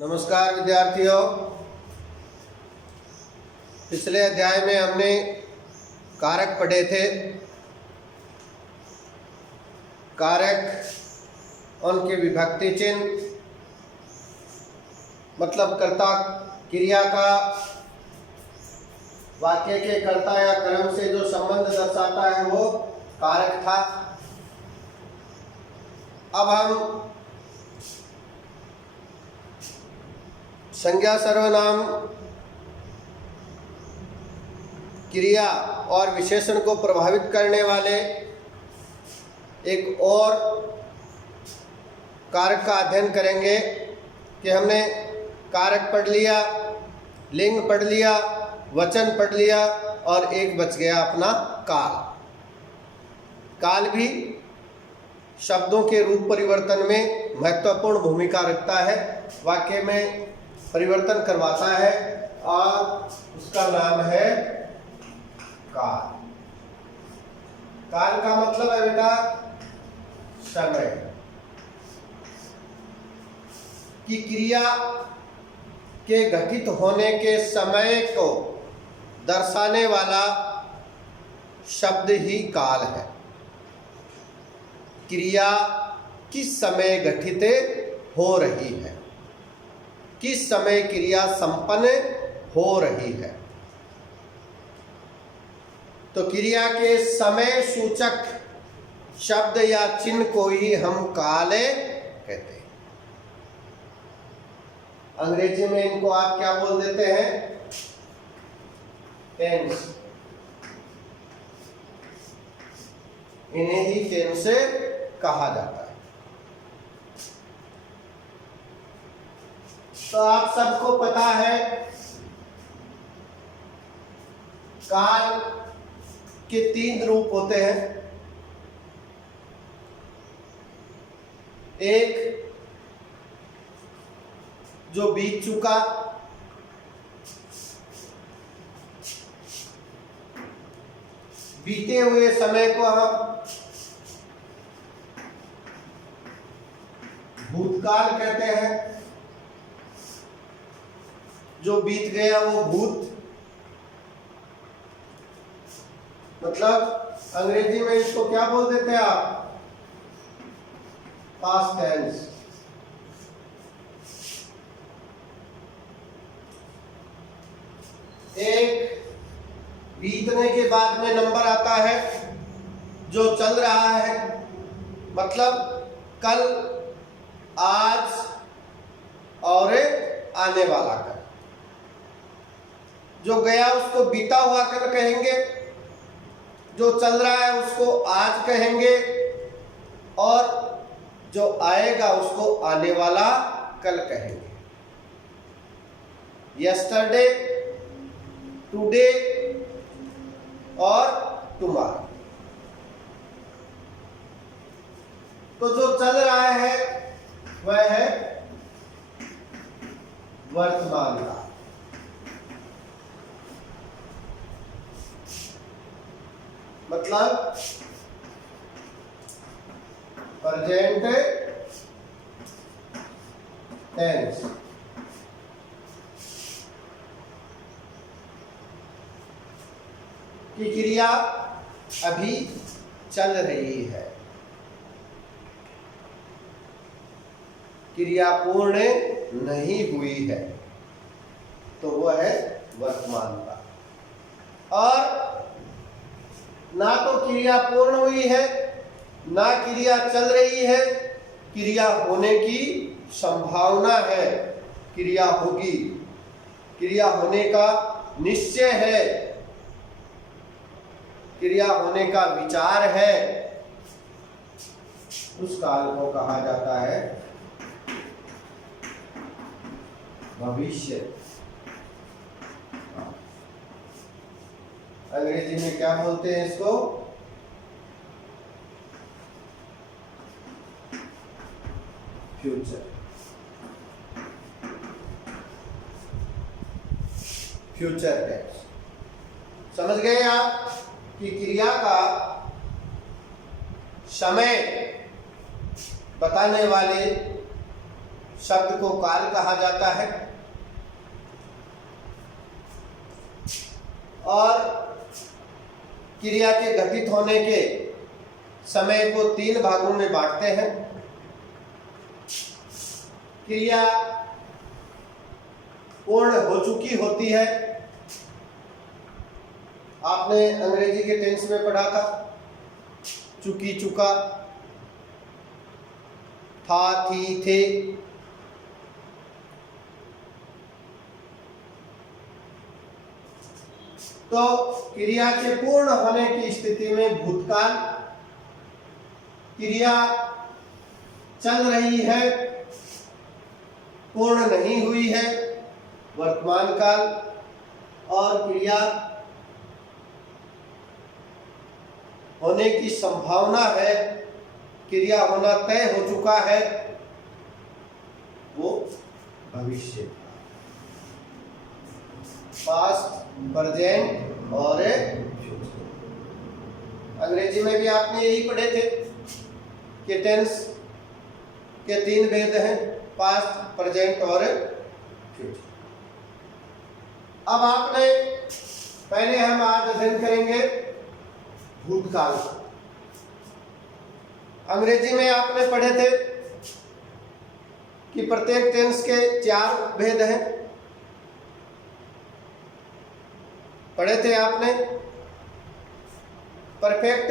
नमस्कार विद्यार्थियों। पिछले अध्याय में हमने कारक पढ़े थे। कारक, उनके विभक्ति चिन्ह, मतलब कर्ता क्रिया का वाक्य के कर्ता या कर्म से जो संबंध दर्शाता है वो कारक था। अब हम संज्ञा सर्वनाम क्रिया और विशेषण को प्रभावित करने वाले एक और कारक का अध्ययन करेंगे कि हमने कारक पढ़ लिया, लिंग पढ़ लिया, वचन पढ़ लिया और एक बच गया अपना काल। काल भी शब्दों के रूप परिवर्तन में महत्वपूर्ण भूमिका रखता है, वाक्य में परिवर्तन करवाता है और उसका नाम है काल। काल का मतलब है बेटा समय की क्रिया के घटित होने के समय को दर्शाने वाला शब्द ही काल है। क्रिया किस समय घटित हो रही है, किस समय क्रिया संपन्न हो रही है, तो क्रिया के समय सूचक शब्द या चिन्ह को ही हम काल कहते हैं। अंग्रेजी में इनको आप क्या बोल देते हैं? टेंस। इन्हें ही टेंस कहा जाता है। तो आप सबको पता है काल के 3 रूप होते हैं। एक जो बीत चुका, बीते हुए समय को हम भूतकाल कहते हैं। जो बीत गया वो भूत, मतलब अंग्रेजी में इसको क्या बोल देते हैं आप? Past tense. एक बीतने के बाद में नंबर आता है जो चल रहा है, मतलब कल, आज और आने वाला कल। जो गया उसको बीता हुआ कल कहेंगे, जो चल रहा है उसको आज कहेंगे और जो आएगा उसको आने वाला कल कहेंगे। यस्टरडे, टुडे और टुमारो। तो जो चल रहा है वह है वर्तमान काल। मतलब प्रेजेंट टेंस। की क्रिया अभी चल रही है, क्रिया पूर्ण नहीं हुई है, तो वह है वर्तमान काल। और ना तो क्रिया पूर्ण हुई है, ना क्रिया चल रही है, क्रिया होने की संभावना है, क्रिया होगी, क्रिया होने का निश्चय है, क्रिया होने का विचार है। उस काल को कहा जाता है भविष्य। अंग्रेजी में क्या बोलते हैं इसको? फ्यूचर। Future tense. समझ गए आप कि क्रिया का समय बताने वाले शब्द को काल कहा जाता है। और क्रिया के घटित होने के समय को 3 भागों में बांटते हैं। क्रिया पूर्ण हो चुकी होती है, आपने अंग्रेजी के टेंस में पढ़ा था, चुकी, चुका, था, थी, थे। तो क्रिया के पूर्ण होने की स्थिति में भूतकाल, क्रिया चल रही है, पूर्ण नहीं हुई है, वर्तमान काल, और क्रिया होने की संभावना है, क्रिया होना तय हो चुका है, वो भविष्य, पास्ट, प्रेजेंट और फ्यूचर। अंग्रेजी में भी आपने यही पढ़े थे कि टेंस के 3 भेद हैं, पास्ट, प्रेजेंट और फ्यूचर। अब आपने पहले हम आज अध्ययन करेंगे भूतकाल। अंग्रेजी में आपने पढ़े थे कि प्रत्येक टेंस के 4 भेद हैं, पढ़े थे आपने। परफेक्ट,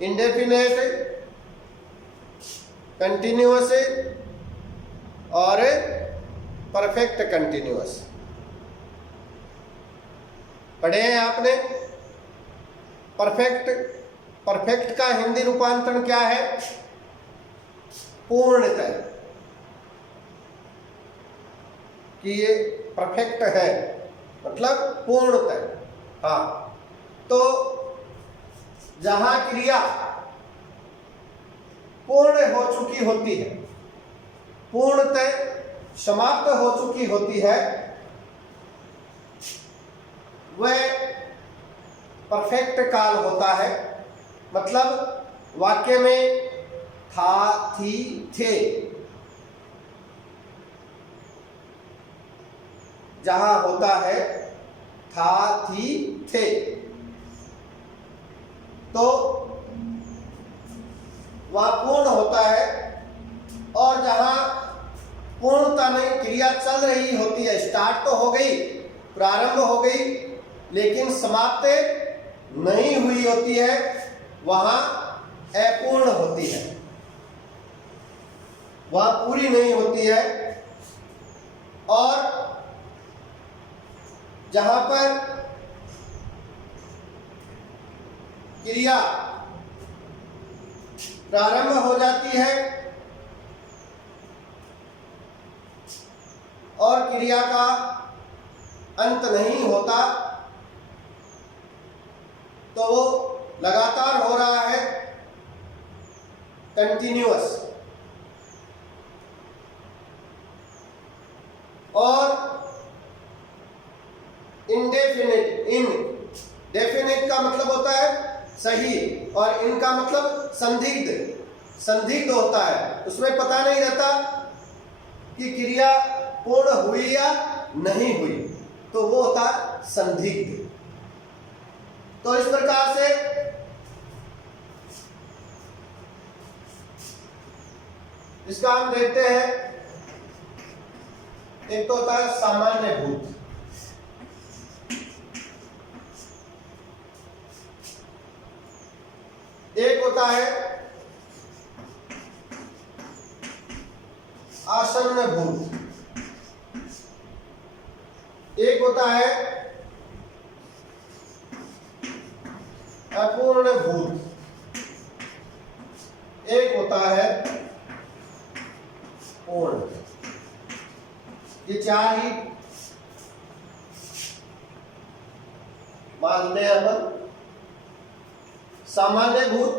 इंडेफिनेट, कंटिन्यूअस और परफेक्ट कंटिन्यूअस पढ़े हैं आपने। परफेक्ट का हिंदी रूपांतरण क्या है? पूर्णतः, कि ये परफेक्ट है मतलब पूर्णतः। हाँ, तो जहां क्रिया पूर्ण हो चुकी होती है, पूर्णतः समाप्त हो चुकी होती है, वह परफेक्ट काल होता है। मतलब वाक्य में था, थी, थे, जहां होता है था, थी, थे, तो वह पूर्ण होता है। और जहां पूर्णता नहीं, क्रिया चल रही होती है, स्टार्ट तो हो गई, प्रारंभ हो गई, लेकिन समाप्त नहीं हुई होती है, वहां अपूर्ण होती है, वह पूरी नहीं होती है। और जहां पर क्रिया प्रारंभ हो जाती है और क्रिया का अंत नहीं होता, तो वो लगातार हो रहा है, कंटिन्यूअस। और इनडेफिनिट का मतलब होता है सही, और इनका मतलब संदिग्ध होता है, उसमें पता नहीं रहता कि क्रिया पूर्ण हुई या नहीं हुई, तो वो होता है संदिग्ध। तो इस प्रकार से इसका हम देखते हैं। एक तो होता है सामान्य भूत, एक होता है आसन्न भूत, एक होता है अपूर्ण भूत, एक होता है पूर्ण। ये 4 ही मानते हैं अपन। सामान्य भूत,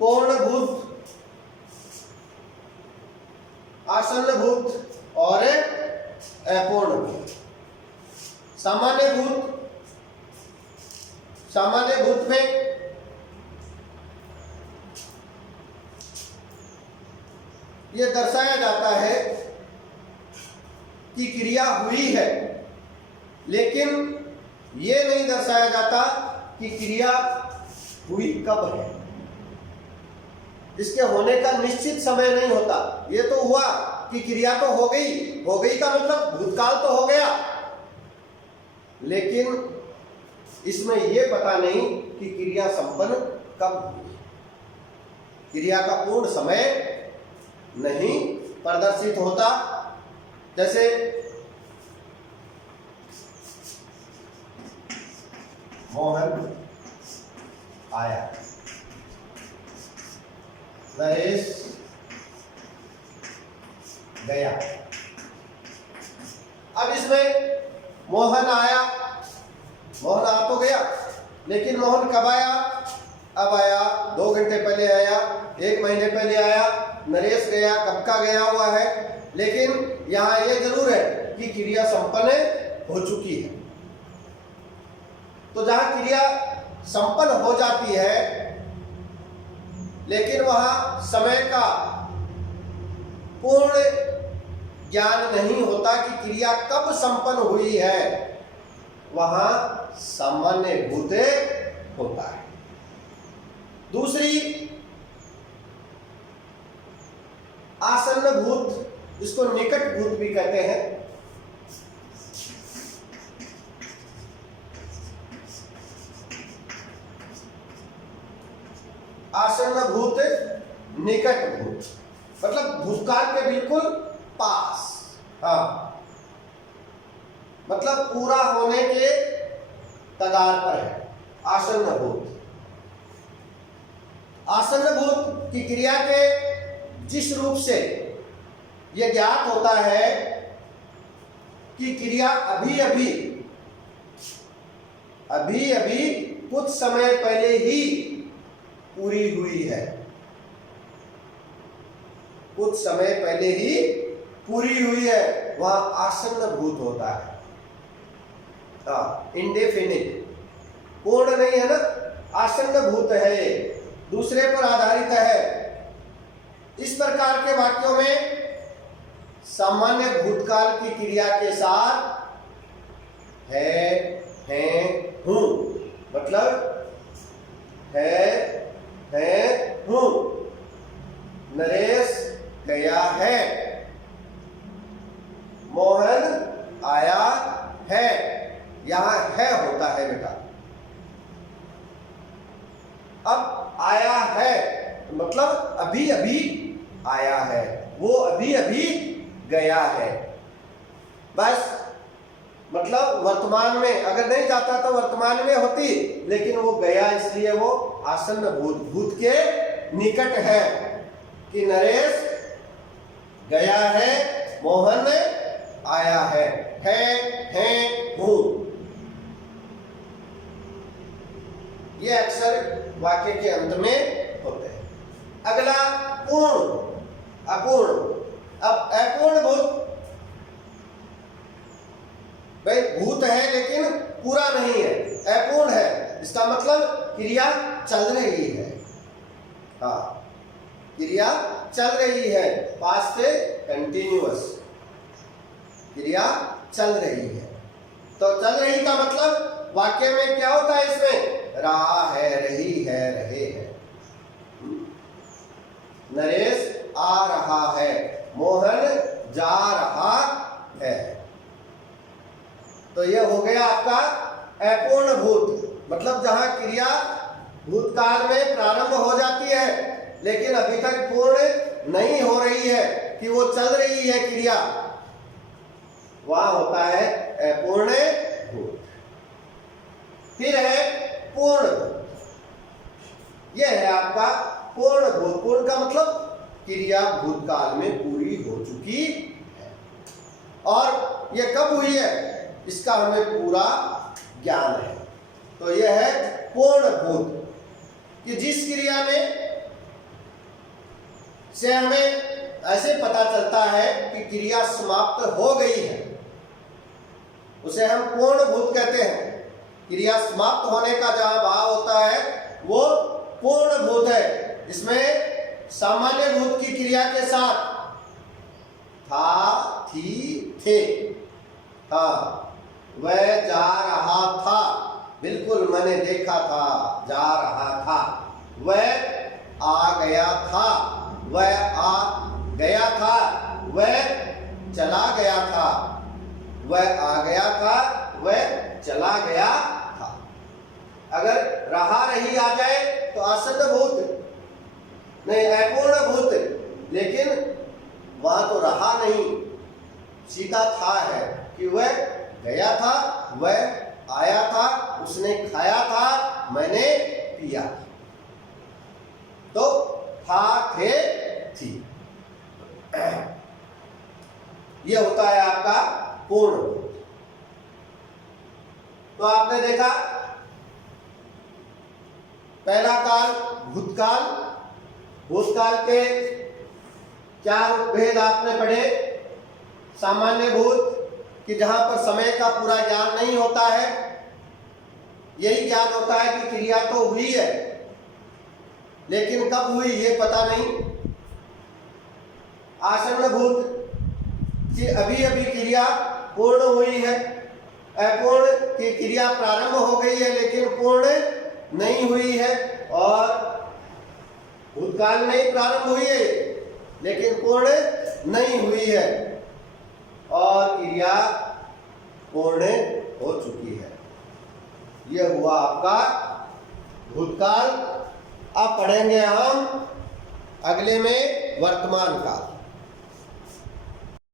पूर्ण भूत, आसन्न भूत और अपूर्ण भूत। सामान्य भूत में ये दर्शाया जाता है कि क्रिया हुई है, लेकिन ये नहीं दर्शाया जाता कि क्रिया हुई कब है। इसके होने का निश्चित समय नहीं होता। ये तो हुआ कि क्रिया तो हो गई का मतलब भूतकाल तो हो गया, लेकिन इसमें यह पता नहीं कि क्रिया संपन्न कब हुई। क्रिया का पूर्ण समय नहीं प्रदर्शित होता। जैसे मोहन आया, नरेश गया। अब इसमें मोहन आया, मोहन आ तो गया, लेकिन मोहन कब आया? अब आया, 2 घंटे पहले आया, 1 महीने पहले आया। नरेश गया, कब का गया हुआ है, लेकिन यहां यह जरूर है कि क्रिया संपन्न हो चुकी है। तो जहां क्रिया संपन्न हो जाती है, लेकिन वहां समय का पूर्ण ज्ञान नहीं होता कि क्रिया कब संपन्न हुई है, वहां सामान्य भूत होता है। दूसरी आसन्न भूत, इसको निकट भूत भी कहते हैं। आसन्न भूत, निकट भूत, मतलब भूतकाल के बिल्कुल पास। हाँ, मतलब पूरा होने के कगार पर है आसन्न भूत। आसन्न भूत की क्रिया के जिस रूप से यह ज्ञात होता है कि क्रिया अभी अभी कुछ समय पहले ही पूरी हुई है, कुछ समय पहले ही पूरी हुई है, वह आसन्न भूत होता है। इंडेफिनिट, पूर्ण नहीं है ना, आसन्न भूत है, दूसरे पर आधारित है। इस प्रकार के वाक्यों में सामान्य भूतकाल की क्रिया के साथ है, हूं, मतलब है, हूं। नरेश गया है, मोहन आया है, यहां है होता है बेटा। अब आया है मतलब अभी आया है, वो अभी गया है। बस मतलब वर्तमान में अगर नहीं जाता तो वर्तमान में होती, लेकिन वो गया इसलिए वो आसन्न भूत के निकट है कि नरेश गया है, मोहन आया है, हूं। ये अक्सर वाक्य के अंत में होते हैं। अगला पूर्ण, अपूर्ण। अब अपूर्ण भूत, भाई भूत है लेकिन पूरा नहीं है, अपूर्ण है। इसका मतलब क्रिया चल रही है। हाँ, क्रिया चल रही है, पास्ट कंटिन्यूअस, क्रिया चल रही है। तो चल रही का मतलब वाक्य में क्या होता है? इसमें रहा है, रही है, रहे हैं। नरेश आ रहा है, मोहन जा रहा है। तो यह हो गया आपका अपूर्ण भूत, मतलब जहां क्रिया भूतकाल में प्रारंभ हो जाती है लेकिन अभी तक पूर्ण नहीं हो रही है कि वो चल रही है क्रिया, वहां होता है अपूर्ण भूत। फिर है पूर्ण भूत, यह है आपका पूर्ण भूत। पूर्ण का मतलब क्रिया भूतकाल में पूरी हो चुकी है, और यह कब हुई है इसका हमें पूरा ज्ञान है। तो यह है पूर्ण भूत, कि जिस क्रिया में से हमें ऐसे पता चलता है कि क्रिया समाप्त हो गई है, उसे हम पूर्ण भूत कहते हैं। क्रिया समाप्त होने का जहां भाव होता है वो पूर्ण भूत है। इसमें सामान्य भूत की क्रिया के साथ था, थी, थे। हाँ, वह जा रहा था, बिल्कुल मैंने देखा था, जा रहा था। वह आ गया था, वह आ गया था। वह चला गया था, वह आ गया था, वह चला गया था। अगर रहा रही आ जाए तो आसन्न भूत नहीं, अपूर्ण भूत, लेकिन वहां तो रहा नहीं, सीधा था है कि वह गया था, वह आया था, उसने खाया था, मैंने पिया। तो था, थे, थी। यह होता है आपका पूर्ण भूत। तो आपने देखा पहला काल भूतकाल, भूतकाल के चार भेद आपने पढ़े। सामान्य भूत कि जहां पर समय का पूरा ज्ञान नहीं होता है, यही ज्ञान होता है कि क्रिया तो हुई है लेकिन कब हुई ये पता नहीं। आसन्न भूत कि अभी अभी क्रिया पूर्ण हुई है, अपूर्ण की क्रिया प्रारंभ हो गई है लेकिन पूर्ण नहीं हुई है, और भूतकाल में ही प्रारंभ हुई है लेकिन पूर्ण नहीं हुई है, और क्रिया पूर्ण हो चुकी है। यह हुआ आपका भूतकाल। अब पढ़ेंगे हम अगले में वर्तमान काल।